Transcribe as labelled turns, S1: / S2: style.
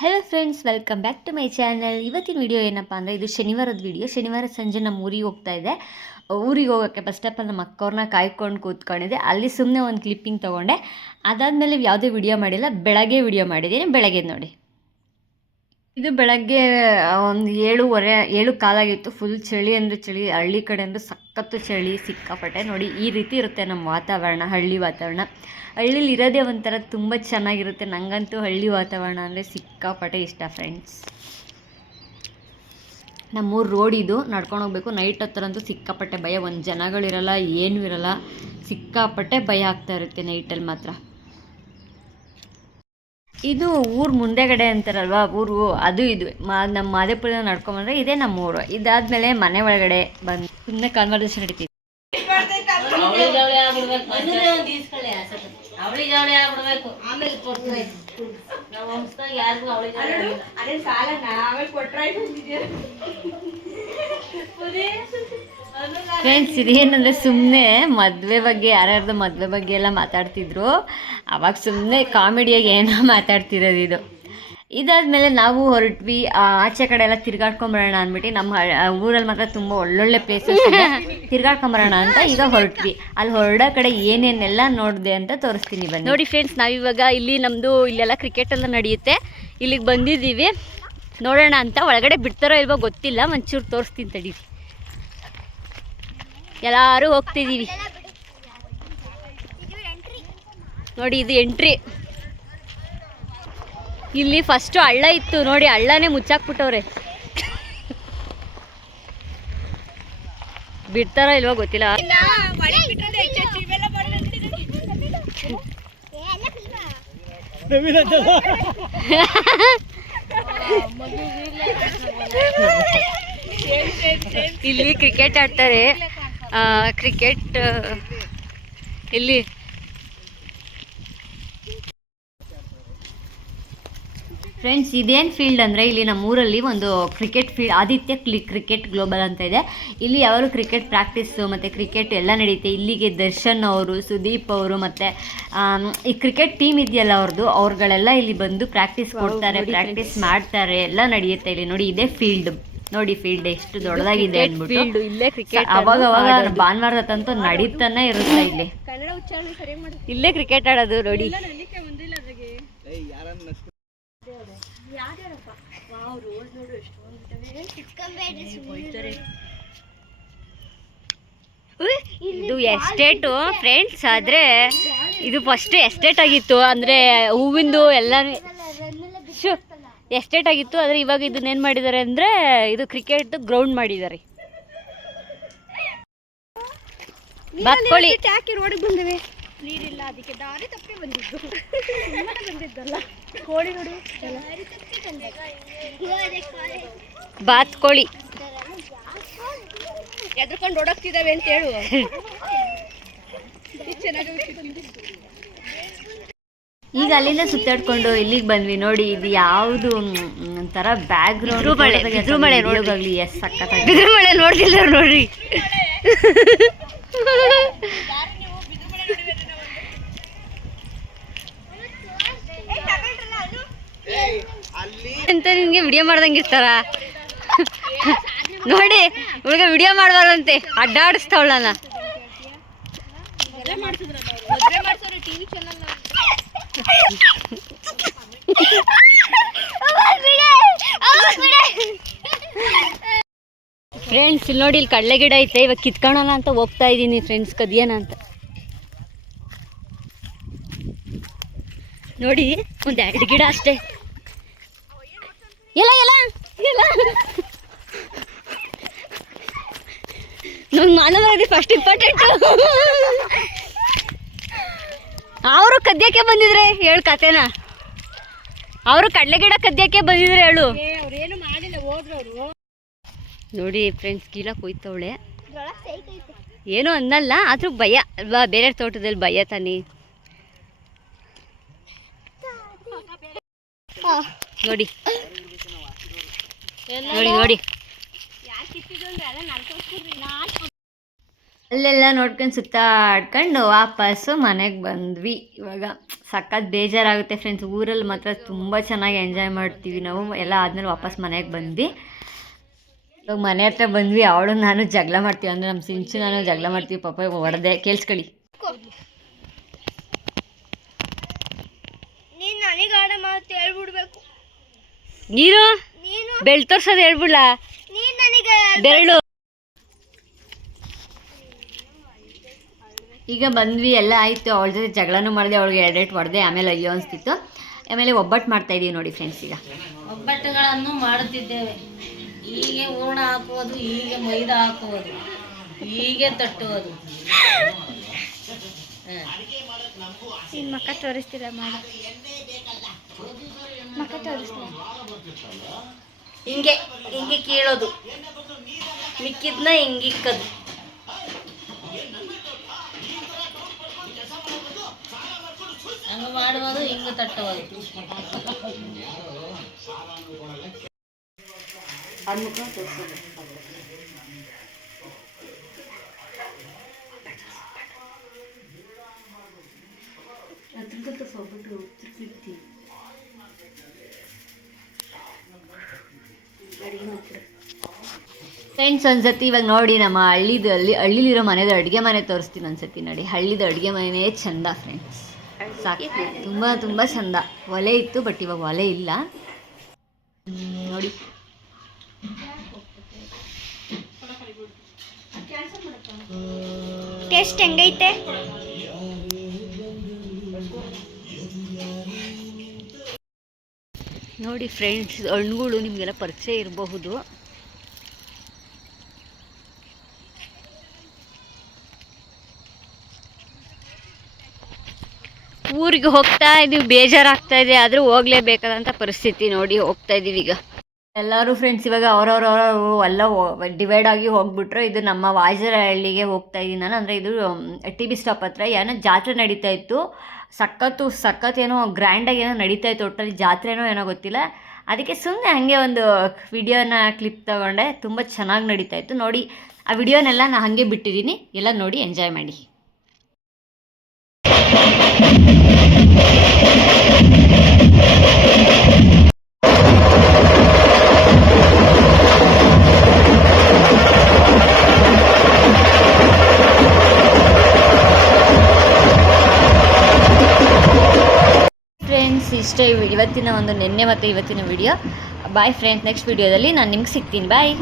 S1: Hello friends welcome back to my channel ಇವತ್ತಿನ video ಏನಪ್ಪ ಅಂದರೆ ಇದು ಶನಿವಾರದ ವಿಡಿಯೋ ಶನಿವಾರ ಸಂಜೆ ನಮ್ಮ ಊರಿಗೆ ಹೋಗ್ತಾ ಇದೆ. ಊರಿಗೆ ಹೋಗೋಕ್ಕೆ ಫಸ್ಟ್ ಆಫ್ ಆಲ್ ನಮ್ಮ ಅಕ್ಕವ್ರನ್ನ ಕಾಯ್ಕೊಂಡು ಕೂತ್ಕೊಂಡಿದ್ದೆ. ಅಲ್ಲಿ ಸುಮ್ಮನೆ ಒಂದು ಕ್ಲಿಪ್ಪಿಂಗ್ ತೊಗೊಂಡೆ. ಅದಾದಮೇಲೆ ಯಾವುದೇ ವಿಡಿಯೋ ಮಾಡಿಲ್ಲ, ಬೆಳಗ್ಗೆ ವಿಡಿಯೋ ಮಾಡಿದ್ದೀನಿ. ಬೆಳಗ್ಗೆ ನೋಡಿ. ಇದು ಬೆಳಗ್ಗೆ ಒಂದು ಏಳುವರೆ, ಏಳು ಕಾಲಾಗಿತ್ತು. ಫುಲ್ ಚಳಿ ಅಂದರೆ ಚಳಿ, ಹಳ್ಳಿ ಕಡೆ ಅಂದರೆ ಸಖತ್ತು ಚಳಿ ಸಿಕ್ಕಾಪಟ್ಟೆ. ನೋಡಿ, ಈ ರೀತಿ ಇರುತ್ತೆ ನಮ್ಮ ವಾತಾವರಣ, ಹಳ್ಳಿ ವಾತಾವರಣ. ಹಳ್ಳೀಲಿ ಇರೋದೇ ಒಂಥರ ತುಂಬ ಚೆನ್ನಾಗಿರುತ್ತೆ. ನನಗಂತೂ ಹಳ್ಳಿ ವಾತಾವರಣ ಅಂದರೆ ಸಿಕ್ಕಾಪಟ್ಟೆ ಇಷ್ಟ ಫ್ರೆಂಡ್ಸ್ ನಮ್ಮೂರು ರೋಡ್ ಇದು. ನಡ್ಕೊಂಡು ಹೋಗ್ಬೇಕು. ನೈಟ್ ಹತ್ತಿರಂತೂ ಸಿಕ್ಕಾಪಟ್ಟೆ ಭಯ. ಒಂದು ಜನಗಳಿರಲ್ಲ, ಏನೂ ಇರಲ್ಲ. ಸಿಕ್ಕಾಪಟ್ಟೆ ಭಯ ಆಗ್ತಾ ಇರುತ್ತೆ ನೈಟಲ್ಲಿ ಮಾತ್ರ. ಇದು ಊರು ಮುಂದೆಗಡೆ ಅಂತಾರಲ್ವಾ, ಊರು, ಅದು ಇದು. ಮಾ ನಮ್ಮ ಮಾದೇಪುರ ನಡ್ಕೊಂಬಂದ್ರೆ ಇದೇ ನಮ್ಮ ಊರು ಇದಾದ್ಮೇಲೆ ಮನೆ ಒಳಗಡೆ ಬಂದು ಸುಮ್ಮನೆ ಕಾನ್ವರ್ಸೇಷನ್
S2: ನಡೀತಿದ್ವಿ ಯಾರಿಗೂ.
S1: ಫ್ರೆಂಡ್ಸ್ ಇದೇನಂದರೆ ಸುಮ್ಮನೆ ಮದುವೆ ಬಗ್ಗೆ, ಯಾರ್ಯಾರ್ದು ಮದುವೆ ಬಗ್ಗೆ ಎಲ್ಲ ಮಾತಾಡ್ತಿದ್ರು. ಅವಾಗ ಸುಮ್ಮನೆ ಕಾಮಿಡಿಯಾಗಿ ಏನೋ ಮಾತಾಡ್ತಿರೋದು ಇದು. ಇದಾದ್ಮೇಲೆ ನಾವು ಹೊರಟ್ವಿ. ಆಚೆ ಕಡೆ ಎಲ್ಲ ತಿರ್ಗಾಡ್ಕೊಂಬರೋಣ ಅಂದ್ಬಿಟ್ಟು ನಮ್ಮ ಊರಲ್ಲಿ ಮಾತ್ರ ತುಂಬ ಒಳ್ಳೊಳ್ಳೆ ಪ್ಲೇಸಸ್ ಇದೆ. ತಿರ್ಗಾಡ್ಕೊಂಬರೋಣ ಅಂತ ಈಗ ಹೊರಟ್ವಿ. ಅಲ್ಲಿ ಹೊರಡೋ ಕಡೆ ಏನೇನೆಲ್ಲ ನೋಡಿದೆ ಅಂತ ತೋರಿಸ್ತೀನಿ ಬನ್ನಿ. ನೋಡಿ ಫ್ರೆಂಡ್ಸ್ ನಾವಿವಾಗ ಇಲ್ಲಿ ನಮ್ಮದು ಇಲ್ಲೆಲ್ಲ ಕ್ರಿಕೆಟ್ ಎಲ್ಲ ನಡೆಯುತ್ತೆ. ಇಲ್ಲಿಗೆ ಬಂದಿದ್ದೀವಿ. ನೋಡೋಣ ಅಂತ ಒಳಗಡೆ ಬಿಡ್ತಾರೋ ಇಲ್ವೋ ಗೊತ್ತಿಲ್ಲ. ಒಂಚೂರು ತೋರಿಸ್ತೀನಿ ತಡೀರಿ ಎಲ್ಲರೂ ಹೋಗ್ತಿದ್ದೀವಿ ನೋಡಿ, ಇದು ಎಂಟ್ರಿ ಇಲ್ಲಿ ಫಸ್ಟು ಹಳ್ಳ ಇತ್ತು. ನೋಡಿ, ಹಳ್ಳನೇ ಮುಚ್ಚಾಕ್ಬಿಟ್ಟವ್ರೆ. ಬಿಡ್ತಾರೋ ಇಲ್ವೋ ಗೊತ್ತಿಲ್ಲ. ಇಲ್ಲಿ ಕ್ರಿಕೆಟ್ ಆಡ್ತಾರೆ. ಕ್ರಿಕೆಟ್ ಇಲ್ಲಿ. ಫ್ರೆಂಡ್ಸ್ ಇದೇನು ಫೀಲ್ಡ್ ಅಂದರೆ ಇಲ್ಲಿ ನಮ್ಮ ಊರಲ್ಲಿ ಒಂದು ಕ್ರಿಕೆಟ್ ಫೀಲ್ಡ್ ಆದಿತ್ಯ ಕ್ಲಿ ಕ್ರಿಕೆಟ್ ಗ್ಲೋಬಲ್ ಅಂತ ಇದೆ. ಇಲ್ಲಿ ಯಾವಾಗಲೂ ಕ್ರಿಕೆಟ್ ಪ್ರಾಕ್ಟೀಸು ಮತ್ತು ಕ್ರಿಕೆಟ್ ಎಲ್ಲ ನಡೆಯುತ್ತೆ ಇಲ್ಲಿಗೆ ದರ್ಶನ್ ಅವರು ಸುದೀಪ್ ಅವರು ಮತ್ತು ಈ ಕ್ರಿಕೆಟ್ ಟೀಮ್ ಇದೆಯಲ್ಲ ಅವ್ರದ್ದು ಅವ್ರುಗಳೆಲ್ಲ ಇಲ್ಲಿ ಬಂದು ಪ್ರಾಕ್ಟೀಸ್ ಕೊಡ್ತಾರೆ ಪ್ರಾಕ್ಟೀಸ್ ಮಾಡ್ತಾರೆ ಎಲ್ಲ ನಡೆಯುತ್ತೆ ಇಲ್ಲಿ. ನೋಡಿ ಇದೇ ಫೀಲ್ಡ್ ನೋಡಿ ಫೀಲ್ಡ್ ಎಷ್ಟು ದೊಡ್ಡದಾಗಿದೆ ಅಂದ್ಬಿಟ್ಟು.
S3: ಇಲ್ಲೇ ಕ್ರಿಕೆಟ್
S1: ಅವಾಗ ಅವಾಗ ಭಾನುವಾರದಂತೂ ನಡೀತಾನೆ ಇರುತ್ತೆ ಇಲ್ಲಿ.
S3: ಕನ್ನಡ ಉಚ್ಚಾರಣೆ ಸರಿ ಮಾಡಿ
S1: ಇಲ್ಲೇ ಕ್ರಿಕೆಟ್ ಆಡೋದು ನೋಡಿ. ಇದು ಎಸ್ಟೇಟು ಫ್ರೆಂಡ್ಸ್ ಆದರೆ ಇದು ಫಸ್ಟ್ ಎಸ್ಟೇಟ್ ಆಗಿತ್ತು. ಅಂದರೆ ಹೂವಿಂದು ಎಲ್ಲ ಶು ಎಸ್ಟೇಟ್ ಆಗಿತ್ತು ಆದರೆ ಇವಾಗ ಇದನ್ನೇನು ಮಾಡಿದ್ದಾರೆ ಅಂದರೆ ಇದು ಕ್ರಿಕೆಟ್ ಗ್ರೌಂಡ್ ಮಾಡಿದ್ದಾರೆ. ಬಾತ್ಕೋಳಿ
S3: ಯಾಕೆ ರೋಡಿಗೆ ಬಂದಿವೆ? ನೀರಿಲ್ಲ ಅದಕ್ಕೆ ದಾರಿ ತಪ್ಪಿ ಬಂದಿದ್ದು. ಬಂದಿದ್ದಲ್ಲ. ಕೋಳಿ ನೋಡು.
S1: ಬಾತ್ಕೋಳಿ
S3: ಎದ್ರಕೊಂಡು ಓಡೋಗ್ತಿದ್ದಾವೆ ಅಂತ ಹೇಳು. ಚೆನ್ನಾಗಿ
S1: ಈಗ ಅಲ್ಲಿಂದ ಸುತ್ತಾಡ್ಕೊಂಡು ಇಲ್ಲಿಗೆ ಬಂದ್ವಿ. ನೋಡಿ ಇದು ಯಾವುದು ಒಂಥರ ಬ್ಯಾಕ್ ಗ್ರೌಂಡ್
S3: ಬಿದ್ರು ಮಳೆ
S1: ನೋಡೋದಾಗ್ಲಿ ಎಸ್ ಸಕ್ಕತ್ತಾಗಿ
S3: ಬಿದ್ರು ಮಳೆ ನೋಡ್ತಿಲ್ಲ ನೋಡ್ರಿ
S1: ಅಂತ ನಿಮ್ಗೆ ವಿಡಿಯೋ ಮಾಡ್ದಂಗೆ ಇರ್ತಾರ? ನೋಡಿ ಹುಡುಗ ವಿಡಿಯೋ ಮಾಡಬಾರ್ದಂತೆ. ಅಡ್ಡಾಡಿಸ್ತಾವಳನ ಫ್ರೆಂಡ್ಸ್ ಇಲ್ಲಿ ನೋಡಿ, ಇಲ್ಲಿ ಕಡಲೆ ಗಿಡ ಐತೆ. ಇವಾಗ ಕಿತ್ಕೊಳ್ಳೋಣ ಅಂತ ಹೋಗ್ತಾ ಇದ್ದೀನಿ ಫ್ರೆಂಡ್ಸ್ ಕದಿಯೋಣ ಅಂತ. ನೋಡಿ, ಒಂದು ಎರಡು ಗಿಡ ಅಷ್ಟೇ. ಎಲ್ಲ ಎಲ್ಲ ಎಲ್ಲ. ನಮ್ಮ ಮಾನವರದಿ ಫಸ್ಟ್ ಇಂಪಾರ್ಟೆಂಟು ಕದ್ಯಕ್ಕೆ ಬಂದಿದ್ರೆ ಹೇಳು ಕತೆನ. ಅವರು ಕಡಲೆ ಗಿಡ ಕದ್ಯಕ್ಕೆ ಬಂದಿದ್ರೆ ಹೇಳು.
S3: ಮಾಡಿಲ್ಲ
S1: ನೋಡಿ ಫ್ರೆಂಡ್ಸ್ ಕೀಲ ಕೊಯ್ತವಳೆ. ಏನು ಅನ್ನಲ್ಲ ಆದ್ರೂ ಭಯ ಅಲ್ವಾ? ಬೇರೆ ತೋಟದಲ್ಲಿ ಭಯ ತಾನೇ. ನೋಡಿ. ನೋಡಿ ನೋಡಿ. ಅಲ್ಲೆಲ್ಲ ನೋಡ್ಕೊಂಡು ಸುತ್ತಾಡ್ಕೊಂಡು ವಾಪಸ್ಸು ಮನೆಗೆ ಬಂದ್ವಿ. ಇವಾಗ ಸಖತ್ ಬೇಜಾರಾಗುತ್ತೆ ಫ್ರೆಂಡ್ಸ್ ಊರಲ್ಲಿ ಮಾತ್ರ ತುಂಬ ಚೆನ್ನಾಗಿ ಎಂಜಾಯ್ ಮಾಡ್ತೀವಿ ನಾವು. ಎಲ್ಲ ಆದಮೇಲೆ ವಾಪಸ್ ಮನೆಗೆ ಬಂದ್ವಿ. ಇವಾಗ ಮನೆ ಹತ್ರ ಬಂದ್ವಿ. ಅವಳು ನಾನು ಜಗಳ ಮಾಡ್ತೀವಿ. ಅಂದರೆ ನಮ್ಮ ಸಿಂಚು ನಾನು ಜಗಳ ಮಾಡ್ತೀವಿ. ಪಾಪ ಹೊಡೆದೆ. ಕೇಳಿಸ್ಕೊಳ್ಳಿ.
S3: ನೀನು
S1: ಬೆಳ್ ತೋರ್ಸೋದು ಹೇಳ್ಬಿಡ್ಲಾ? ಬೆರಳು. ಈಗ ಬಂದ್ವಿ ಎಲ್ಲ ಆಯಿತು ಅವಳ ಜೊತೆ ಜಗಳನೂ ಮಾಡಿದೆ ಅವಳಿಗೆ ಎರಡೆಟ್ ಹೊಡೆದೆ ಆಮೇಲೆ ಅಯ್ಯೋ ಅನಿಸ್ತಿತ್ತು. ಆಮೇಲೆ ಒಬ್ಬಟ್ಟು ಮಾಡ್ತಾ ಇದೀವಿ ನೋಡಿ ಫ್ರೆಂಡ್ಸ್ ಈಗ.
S2: ಒಬ್ಬಟ್ಟುಗಳನ್ನು ಮಾಡುತ್ತಿದ್ದೇವೆ. ಹೀಗೆ ಹೂರ್ಣ ಹಾಕುವುದು ಹೀಗೆ ಮೈದಾ ಹಾಕುವುದು ಹೀಗೆ ತಟ್ಟುವುದು.
S3: ನಿನ್ನ ಮಕ್ಕ ತೋರಿಸ್ತಿಲ್ಲ ಮಾಡು. ಮಕ್ಕ ತೋರಿಸ್ತಿಲ್ಲ
S2: ಹಿಂಗೆ ಹಿಂಗೆ ಕೀಳೋದು. ಮಿಕ್ಕಿದ್ನ ಹಿಂಗಿಕ್ಕದು ಹಂಗ ಮಾಡುವುದು ಹಿಂಗ ತಟ್ಟುವುದು
S1: ಫ್ರೆಂಡ್ಸ್ ಒಂದ್ಸತಿ ಇವಾಗ ನೋಡಿ, ನಮ್ಮ ಹಳ್ಳಿದು ಹಳ್ಳಿ ಹಳ್ಳಿಲಿರೋ ಮನೆದು ಅಡುಗೆ ಮನೆ ತೋರಿಸ್ತೀನಿ ಒಂದ್ಸತಿ ನೋಡಿ. ಹಳ್ಳಿದು ಅಡುಗೆ ಮನೆಯೇ ಚೆಂದ ಫ್ರೆಂಡ್ಸ್ ಸಾಕು. ತುಂಬ ತುಂಬ ಚಂದ. ಒಲೆ ಇತ್ತು ಬಟ್ ಇವಾಗ ಒಲೆ ಇಲ್ಲ. ನೋಡಿ.
S3: ಟೇಸ್ಟ್ ಹೆಂಗೈತೆ?
S1: ನೋಡಿ ಫ್ರೆಂಡ್ಸ್ ಹಣ್ಣುಗಳು ನಿಮಗೆಲ್ಲ ಪರಿಚಯ ಇರಬಹುದು. ಊರಿಗೆ ಹೋಗ್ತಾ ಇದೀವಿ, ಬೇಜಾರಾಗ್ತಾ ಇದೆ, ಆದರೂ ಹೋಗ್ಲೇಬೇಕಾದಂಥ ಪರಿಸ್ಥಿತಿ ನೋಡಿ ಹೋಗ್ತಾ ಇದೀವಿ ಈಗ. ಎಲ್ಲರೂ ಫ್ರೆಂಡ್ಸ್ ಇವಾಗ ಅವ್ರವ್ರವ್ರವ್ರು ಎಲ್ಲ ಡಿವೈಡ್ ಆಗಿ ಹೋಗ್ಬಿಟ್ರು. ಇದು ನಮ್ಮ ವಾಜರಹಳ್ಳಿಗೆ ಹೋಗ್ತಾ ಇದ್ದೀನಿ ನಾನು. ಅಂದರೆ ಇದು ಟಿ ಬಿ ಸ್ಟಾಪ್ ಹತ್ರ ಏನೋ ಜಾತ್ರೆ ನಡೀತಾ ಇತ್ತು. ಸಖತ್ತು, ಸಖತ್ ಏನೋ ಗ್ರ್ಯಾಂಡಾಗಿ ಏನೋ ನಡೀತಾ ಇತ್ತು. ಒಟ್ಟಲ್ಲಿ ಜಾತ್ರೆನೋ ಏನೋ ಗೊತ್ತಿಲ್ಲ. ಅದಕ್ಕೆ ಸುಮ್ಮನೆ ಹಾಗೆ ಒಂದು ವಿಡಿಯೋನ ಕ್ಲಿಪ್ ತಗೊಂಡೆ. ತುಂಬ ಚೆನ್ನಾಗಿ ನಡೀತಾ ಇತ್ತು. ನೋಡಿ, ಆ ವಿಡಿಯೋನೆಲ್ಲ ನಾನು ಹಾಗೆ ಬಿಟ್ಟಿದ್ದೀನಿ. ಎಲ್ಲ ನೋಡಿ ಎಂಜಾಯ್ ಮಾಡಿ. ಇಷ್ಟೇ ಇವತ್ತಿನ ಒಂದು ನಿನ್ನೆ ಮತ್ತು ಇವತ್ತಿನ ವಿಡಿಯೋ ಬಾಯ್ ಫ್ರೆಂಡ್ಸ್ ನೆಕ್ಸ್ಟ್ ವಿಡಿಯೋದಲ್ಲಿ ನಾನು ನಿಮ್ಗೆ ಸಿಗ್ತೀನಿ. ಬಾಯ್